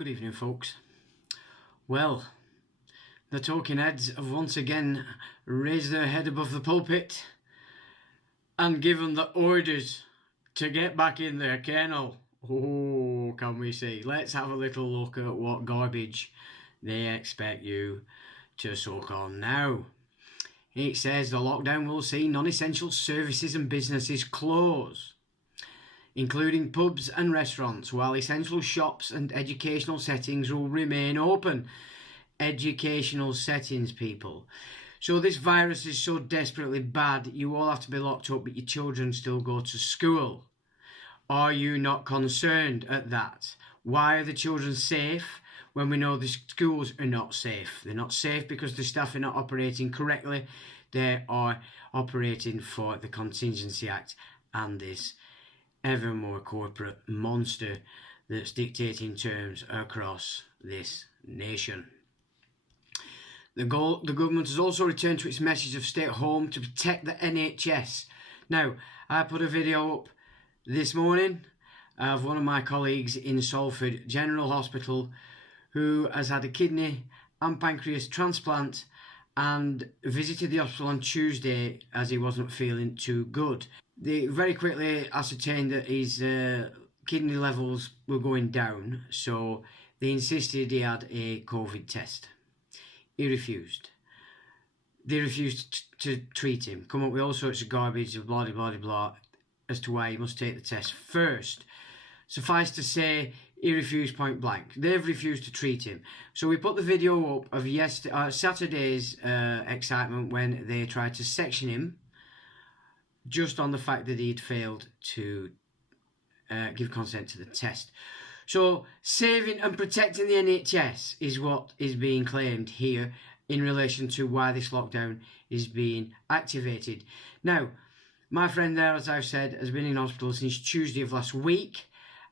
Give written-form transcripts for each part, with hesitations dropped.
Good evening, folks. Well, the talking heads have once again raised their head above the pulpit and given the orders to get back in their kennel. Oh, can we see? Let's have a little look at what garbage they expect you to soak on now. It says the lockdown will see non-essential services and businesses close, including pubs and restaurants, while essential shops and educational settings will remain open. Educational settings, people. So this virus is so desperately bad, you all have to be locked up, but your children still go to school. Are you not concerned at that? Why are the children safe when we know the schools are not safe? They're not safe because the staff are not operating correctly. They are operating for the Contingency Act and this ever more corporate monster that's dictating terms across this nation. The government has also returned to its message of stay at home to protect the NHS. Now, I put a video up this morning of one of my colleagues in Salford General Hospital who has had a kidney and pancreas transplant and visited the hospital on Tuesday as he wasn't feeling too good. They very quickly ascertained that his kidney levels were going down, so they insisted he had a COVID test. He refused. They refused to treat him, come up with all sorts of garbage, blah, blah, blah, blah, as to why he must take the test first. Suffice to say, he refused point blank. They've refused to treat him. So we put the video up of Saturday's excitement when they tried to section him just on the fact that he'd failed to give consent to the test. So saving and protecting the NHS is what is being claimed here in relation to why this lockdown is being activated. Now, my friend there, as I've said, has been in hospital since Tuesday of last week,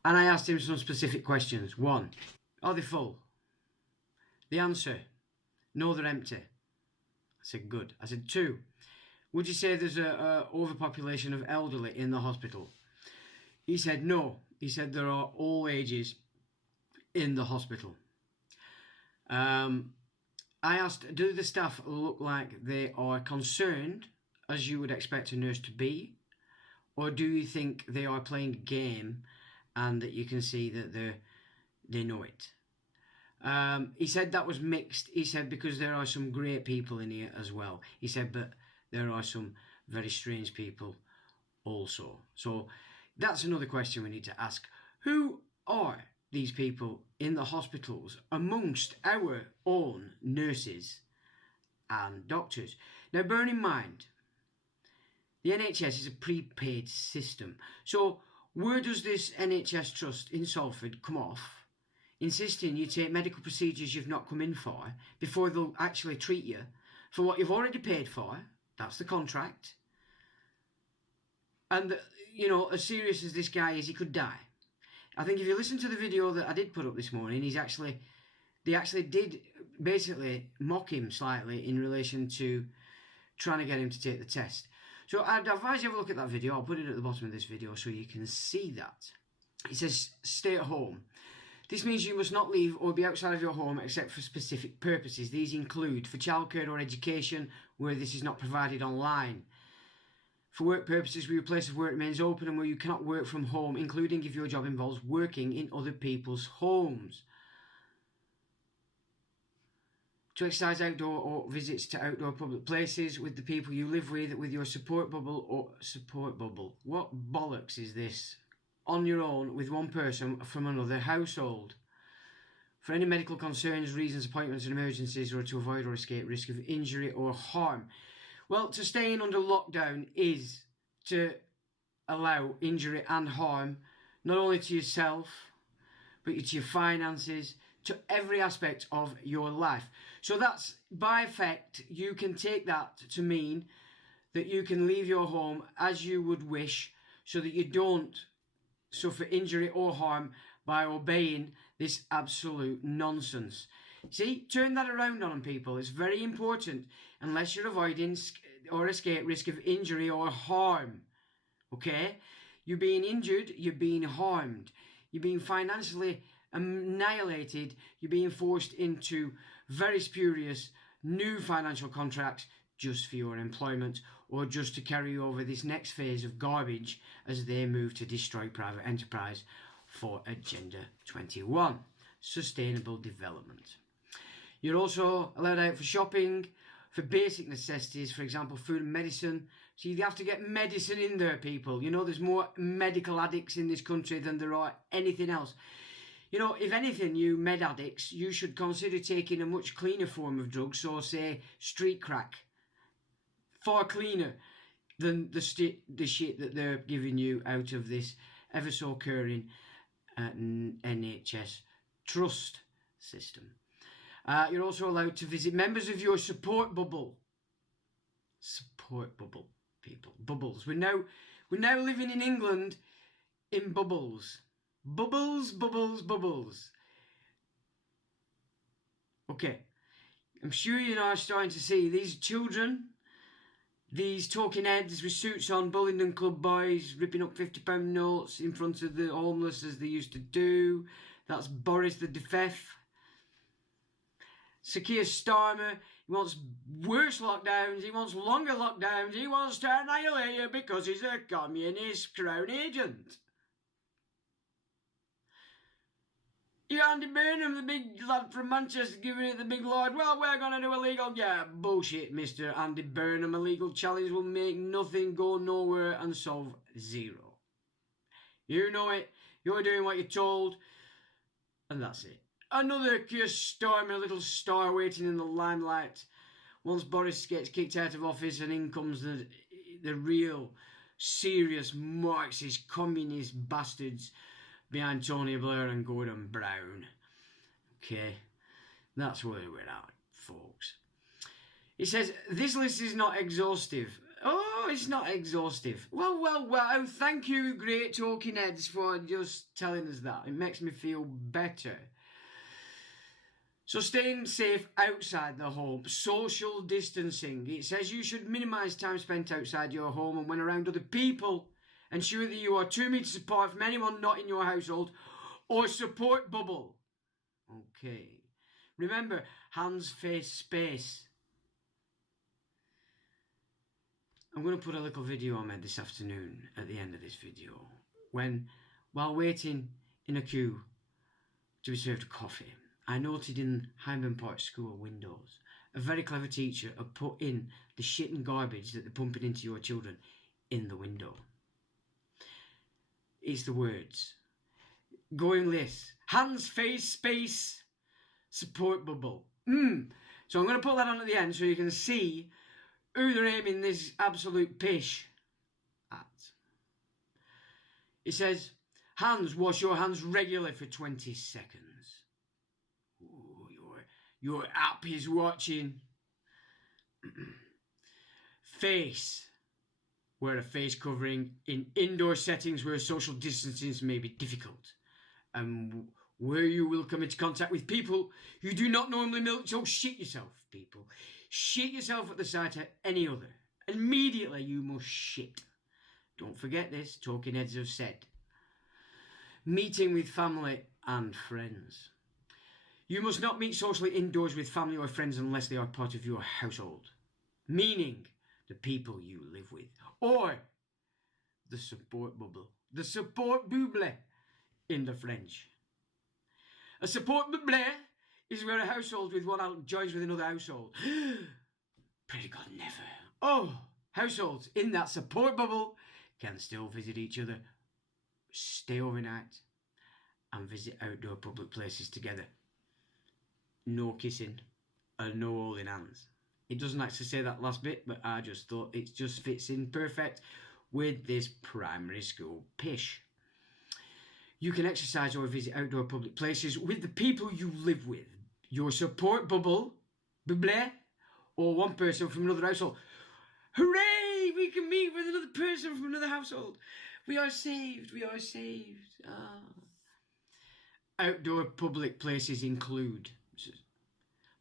and I asked him some specific questions. 1, are they full? The answer, no, they're empty. I said, good. I said, 2, would you say there's a overpopulation of elderly in the hospital? He said, no. He said there are all ages in the hospital. I asked, do the staff look like they are concerned, as you would expect a nurse to be? Or do you think they are playing a game and that you can see that they know it? He said that was mixed. He said because there are some great people in here as well. He said, but there are some very strange people also. So that's another question we need to ask. Who are these people in the hospitals amongst our own nurses and doctors? Now, bear in mind, the NHS is a prepaid system. So where does this NHS trust in Salford come off, insisting you take medical procedures you've not come in for before they'll actually treat you for what you've already paid for? That's the contract. And, you know, as serious as this guy is, he could die. I think if you listen to the video that I did put up this morning, they actually did basically mock him slightly in relation to trying to get him to take the test. So I'd advise you have a look at that video. I'll put it at the bottom of this video so you can see that. It says, stay at home. This means you must not leave or be outside of your home except for specific purposes. These include for childcare or education where this is not provided online. For work purposes where your place of work remains open and where you cannot work from home, including if your job involves working in other people's homes. To exercise outdoor or visits to outdoor public places with the people you live with your support bubble or support bubble. What bollocks is this? On your own with one person from another household. For any medical concerns, reasons, appointments and emergencies, or to avoid or escape risk of injury or harm. Well, to stay in under lockdown is to allow injury and harm, not only to yourself, but to your finances, to every aspect of your life. So that's, by effect, you can take that to mean that you can leave your home as you would wish so that you don't suffer injury or harm by obeying this absolute nonsense. See, turn that around on them, people. It's very important. Unless you're avoiding or escape risk of injury or harm. Okay? You're being injured, you're being harmed. You're being financially annihilated, you're being forced into very spurious new financial contracts just for your employment, or just to carry over this next phase of garbage as they move to destroy private enterprise for Agenda 21, sustainable development. You're also allowed out for shopping, for basic necessities, for example, food and medicine. So you have to get medicine in there, people. You know, there's more medical addicts in this country than there are anything else. You know, if anything, you med addicts, you should consider taking a much cleaner form of drugs, so say street crack. Far cleaner than the shit that they're giving you out of this ever so occurring NHS trust system. You're also allowed to visit members of your support bubble. Support bubble, people. Bubbles. We're now living in England in bubbles. Bubbles, bubbles, bubbles. Okay. I'm sure you are starting to see these children, these talking heads with suits on, Bullingdon Club boys, ripping up £50 notes in front of the homeless as they used to do. That's Boris the defeff. Sir Keir Starmer, he wants worse lockdowns, he wants longer lockdowns, he wants to annihilate you because he's a communist crown agent. You Andy Burnham, the big lad from Manchester, giving it the big lord, well, we're going to do illegal. Yeah, bullshit, Mr. Andy Burnham. A legal challenge will make nothing go nowhere and solve zero. You know it, you're doing what you're told, and that's it. Another Keir Starmer, little star waiting in the limelight. Once Boris gets kicked out of office, and in comes the real, serious Marxist, communist bastards behind Tony Blair and Gordon Brown. Okay, that's where we're at, folks. It says, this list is not exhaustive. Oh, it's not exhaustive. Well, thank you, great talking heads, for just telling us that. It makes me feel better. So staying safe outside the home, social distancing. It says you should minimise time spent outside your home and when around other people. Ensure that you are 2 metres apart from anyone not in your household or support bubble. Okay. Remember, hands, face, space. I'm going to put a little video I made this afternoon at the end of this video. While waiting in a queue to be served a coffee, I noted in Hyndburn Park School windows, a very clever teacher had put in the shit and garbage that they're pumping into your children in the window. It's the words. Going this. Hands, face, space, support bubble. So I'm going to put that on at the end so you can see who they're aiming this absolute pish at. It says, hands, wash your hands regularly for 20 seconds. Ooh, your app is watching. Face. Wear a face covering in indoor settings where social distancing may be difficult. And where you will come into contact with people you do not normally milk. So shit yourself, people. Shit yourself at the sight of any other. Immediately you must shit. Don't forget this, talking heads have said. Meeting with family and friends. You must not meet socially indoors with family or friends unless they are part of your household. Meaning the people you live with. Or the support bubble. The support bubble in the French. A support bubble is where a household with one adult joins with another household. Pray to God, never. Oh, households in that support bubble can still visit each other, stay overnight, and visit outdoor public places together. No kissing and no holding hands. It doesn't actually say that last bit, but I just thought it just fits in perfect with this primary school pish. You can exercise or visit outdoor public places with the people you live with. Your support bubble, or one person from another household. Hooray! We can meet with another person from another household. We are saved. We are saved. Outdoor public places include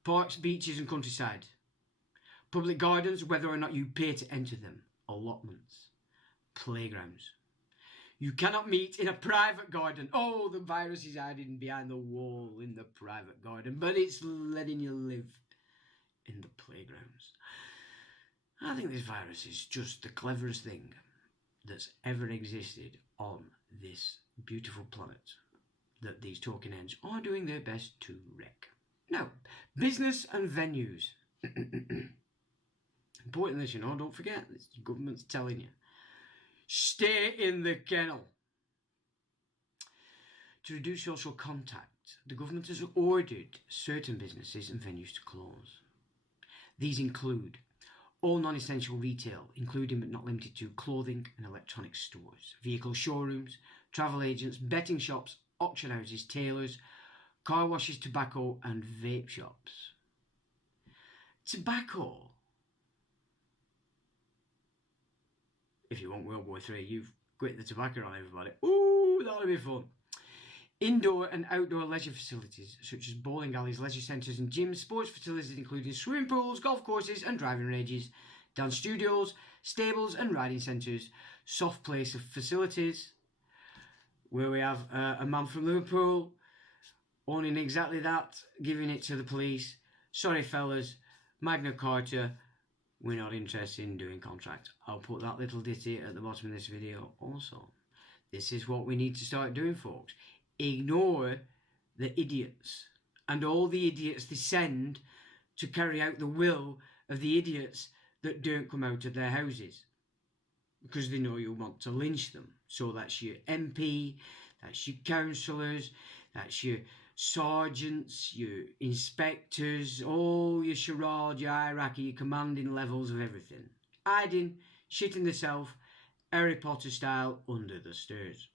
parks, beaches and countryside. Public gardens, whether or not you pay to enter them. Allotments. Playgrounds. You cannot meet in a private garden. Oh, the virus is hiding behind the wall in the private garden, but it's letting you live in the playgrounds. I think this virus is just the cleverest thing that's ever existed on this beautiful planet that these talking heads are doing their best to wreck. Now, business and venues. Important this, don't forget, the government's telling you. Stay in the kennel. To reduce social contact, the government has ordered certain businesses and venues to close. These include all non-essential retail, including but not limited to clothing and electronic stores, vehicle showrooms, travel agents, betting shops, auction houses, tailors, car washes, tobacco and vape shops. Tobacco. If you want World War III, you've quit the tobacco on everybody. Ooh, that'll be fun. Indoor and outdoor leisure facilities such as bowling alleys, leisure centres and gyms, sports facilities including swimming pools, golf courses and driving ranges, dance studios, stables and riding centres, soft play facilities, where we have a man from Liverpool owning exactly that, giving it to the police. Sorry fellas, Magna Carta, we're not interested in doing contracts. I'll put that little ditty at the bottom of this video also. This is what we need to start doing, folks. Ignore the idiots and all the idiots they send to carry out the will of the idiots that don't come out of their houses because they know you want to lynch them. So that's your MP, that's your councillors, that's your sergeants, your inspectors, all your charade, your hierarchy, your commanding levels of everything. Hiding, shitting themselves, Harry Potter style, under the stairs.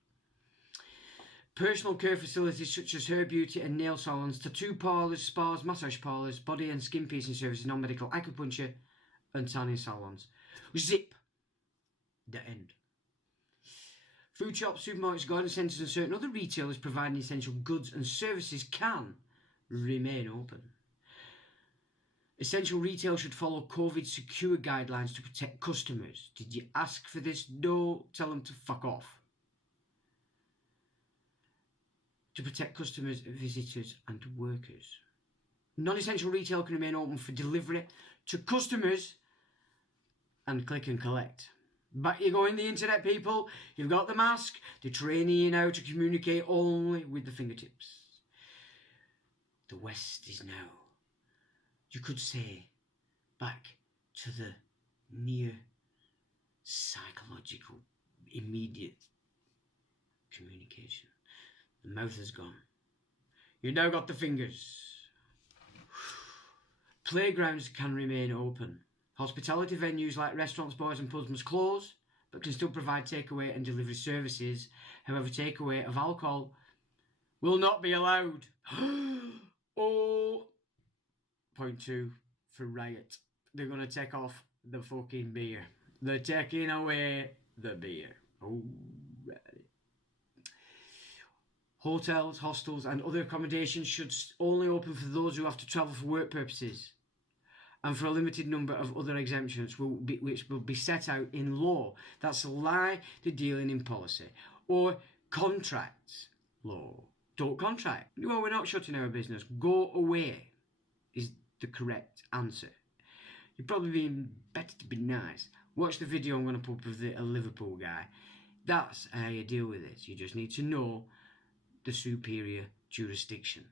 Personal care facilities such as hair, beauty and nail salons, tattoo parlours, spas, massage parlours, body and skin piercing services, non-medical acupuncture and tanning salons. Zip. The end. Food shops, supermarkets, garden centres and certain other retailers providing essential goods and services can remain open. Essential retail should follow COVID secure guidelines to protect customers. Did you ask for this? No, tell them to fuck off. To protect customers, visitors and workers. Non-essential retail can remain open for delivery to customers and click and collect. Back you go in the internet, people. You've got the mask. They're training you now to communicate only with the fingertips. The West is now, you could say, back to the near psychological, immediate communication. The mouth is gone. You've now got the fingers. Playgrounds can remain open. Hospitality venues like restaurants, bars and pubs must close, but can still provide takeaway and delivery services. However, takeaway of alcohol will not be allowed. Oh, point 2 for riot. They're going to take off the fucking beer. They're taking away the beer. Alrighty. Hotels, hostels and other accommodations should only open for those who have to travel for work purposes, and for a limited number of other exemptions which will be set out in law. That's a lie to dealing in policy. Or contracts law. Don't contract. Well, we're not shutting our business. Go away is the correct answer. You're probably being better to be nice. Watch the video I'm going to put of a Liverpool guy. That's how you deal with it. You just need to know the superior jurisdiction.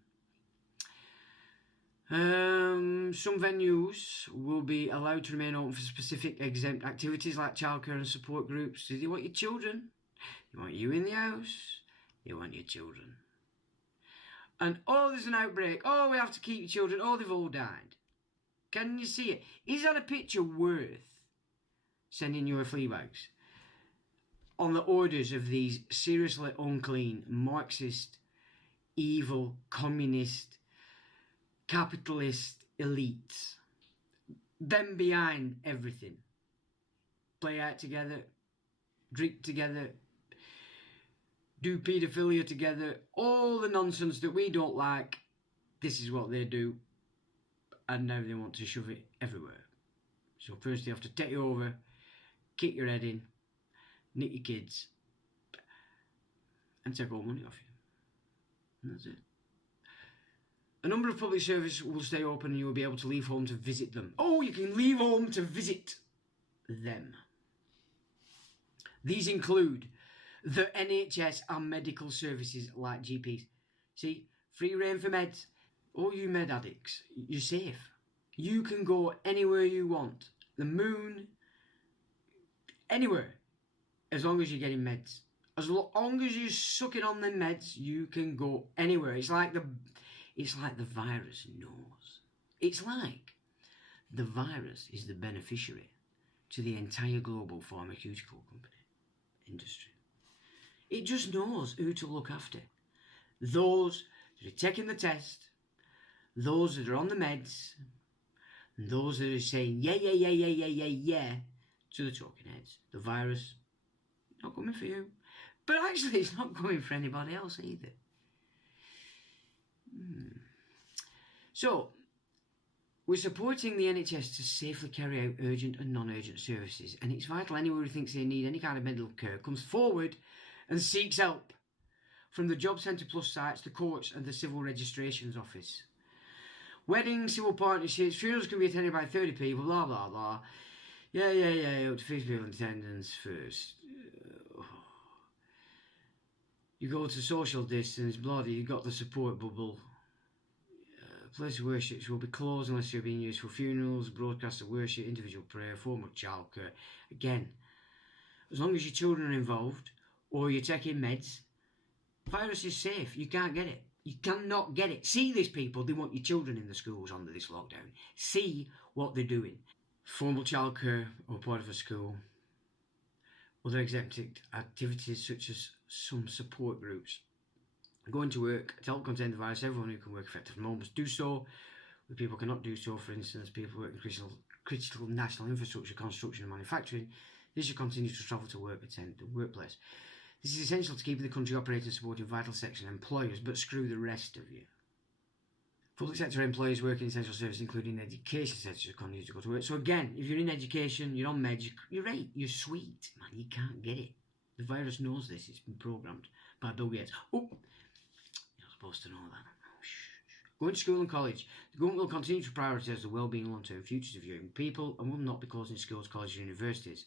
Some venues will be allowed to remain open for specific exempt activities like childcare and support groups. Do you want your children? You want you in the house? You want your children. And oh, there's an outbreak. Oh, we have to keep your children. Oh, they've all died. Can you see it? Is that a picture worth sending your flea bags? On the orders of these seriously unclean, Marxist, evil, communist, capitalist elites. Them behind everything. Play out together, drink together, do paedophilia together, all the nonsense that we don't like. This is what they do, and now they want to shove it everywhere. So first they have to take you over, kick your head in, nick your kids, and take all money off you. And that's it. A number of public services will stay open and you will be able to leave home to visit them. Oh, you can leave home to visit them. These include the NHS and medical services like GPs. See, free reign for meds. All you med addicts, you're safe. You can go anywhere you want. The moon, anywhere, as long as you're getting meds. As long as you're sucking on the meds, you can go anywhere. It's like the virus knows. It's like the virus is the beneficiary to the entire global pharmaceutical company industry. It just knows who to look after. Those that are taking the test, those that are on the meds, and those that are saying yeah to the talking heads. The virus, not coming for you. But actually it's not coming for anybody else either. So, we're supporting the NHS to safely carry out urgent and non-urgent services, and it's vital anyone who thinks they need any kind of medical care comes forward and seeks help from the Job Centre Plus sites, the courts and the Civil Registrations Office. Weddings, civil partnerships, funerals can be attended by 30 people, blah blah blah. Yeah, up to 50 people in attendance first. You go to social distance, bloody, you've got the support bubble. Place of worship will be closed unless you're being used for funerals, broadcast of worship, individual prayer, form of childcare. Again, as long as your children are involved or you're taking meds, virus is safe. You can't get it. You cannot get it. See these people, they want your children in the schools under this lockdown. See what they're doing. Formal childcare or part of a school. Other exempted activities such as some support groups. Going to work to help contain the virus, everyone who can work effectively from home must do so. Where people cannot do so, for instance, people working in critical national infrastructure, construction and manufacturing, they should continue to travel to work, attend the workplace. This is essential to keeping the country operating and supporting vital sector employers, but screw the rest of you. Public sector employees working in essential services, including education sectors, should continue to go to work. So again, if you're in education, you're on meds, you're right, you're sweet, man, you can't get it. The virus knows this, it's been programmed by Bill Gates. Oh, you're not supposed to know that. Going to school and college. The government will continue to prioritise the well-being and long-term futures of young people and will not be closing schools, colleges and universities.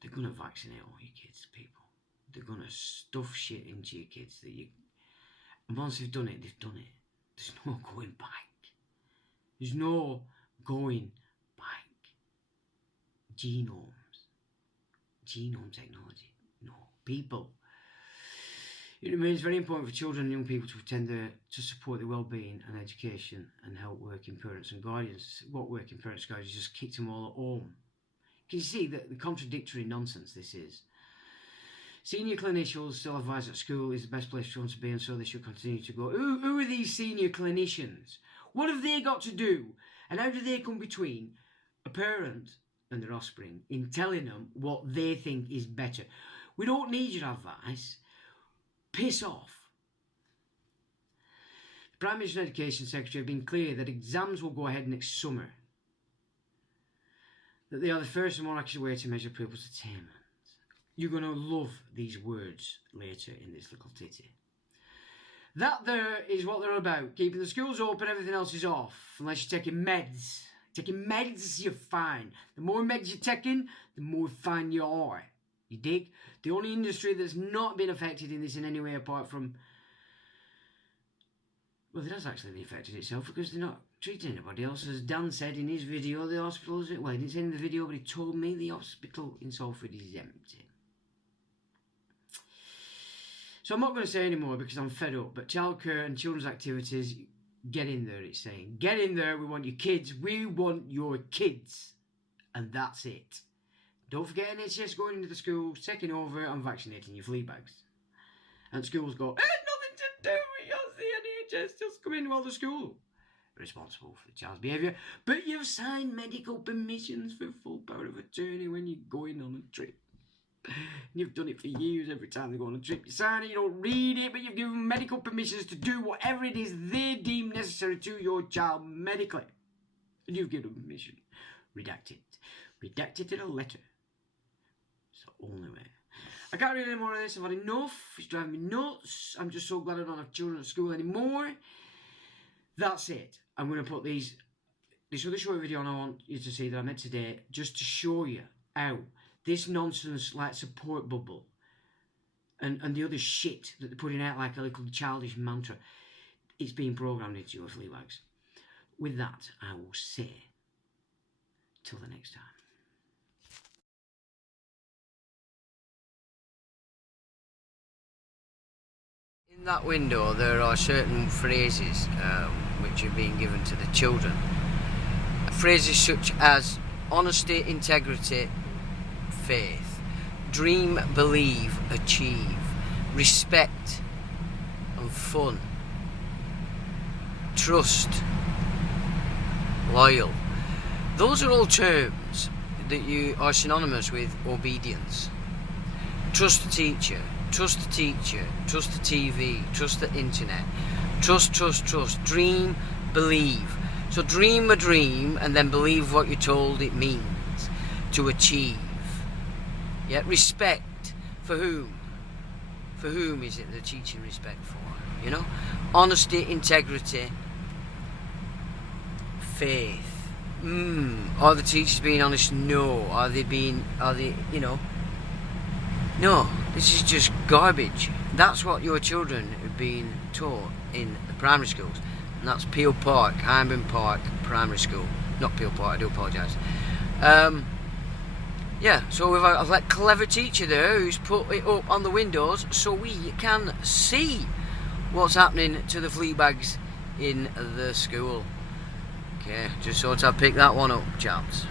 They're going to vaccinate all your kids, people. They're going to stuff shit into your kids that you... And once they've done it, they've done it. There's no going back. There's no going back. Genome technology. No. People. It remains very important for children and young people to attend to support their well-being and education and help working parents and guardians. What working parents and guardians just kicked them all at home. Can you see the contradictory nonsense this is? Senior clinicians still advise that school is the best place for children to be, and so they should continue to go. Who are these senior clinicians? What have they got to do? And how do they come between a parent and their offspring in telling them what they think is better? We don't need your advice. Piss off. The Prime Minister and Education Secretary have been clear that exams will go ahead next summer. That they are the first and more accurate way to measure pupils' attainment. You're going to love these words later in this little titty. That there is what they're about. Keeping the schools open, everything else is off. Unless you're taking meds. Taking meds, you're fine. The more meds you're taking, the more fine you are. You dig? The only industry that's not been affected in this in any way apart from... Well, it has actually been affected itself because they're not treating anybody else. As Dan said in his video, the hospital is... Well, he didn't say in the video, but he told me the hospital in Salford is empty. So I'm not going to say any more because I'm fed up, but childcare and children's activities, get in there, it's saying. Get in there, we want your kids. We want your kids. And that's it. Don't forget NHS going into the schools, taking over and vaccinating your flea bags. And schools go, nothing to do with yours, the NHS, just come in while the school responsible for the child's behaviour. But you've signed medical permissions for full power of attorney when you're going on a trip. You've done it for years. Every time they go on a trip, you sign it, you don't read it, but you've given medical permissions to do whatever it is they deem necessary to your child medically. And you've given them permission. Redact it. Redact it in a letter. It's the only way. I can't read any more of this. I've had enough. It's driving me nuts. I'm just so glad I don't have children at school anymore. That's it. I'm going to put this other short video on I want you to see that I made today, just to show you how this nonsense like support bubble and the other shit that they're putting out like a little childish mantra, it's being programmed into your flea bags. With that, I will say, till the next time. In that window there are certain phrases which are being given to the children. Phrases such as honesty, integrity, faith, dream, believe, achieve, respect and fun, trust, loyal. Those are all terms that you are synonymous with obedience. Trust the teacher, trust the teacher, trust the TV, trust the internet, trust, dream, believe. So dream a dream and then believe what you're told it means to achieve. Yeah, respect for whom? For whom is it they're teaching respect for? You know? Honesty, integrity, faith. Are the teachers being honest? No. Are they, you know? No, this is just garbage. That's what your children are being taught in the primary schools. And that's Peel Park, Hyndburn Park Primary School. Not Peel Park, I do apologise. Yeah, so we've got that clever teacher there who's put it up on the windows so we can see what's happening to the flea bags in the school. Okay, just thought I'd pick that one up, chaps.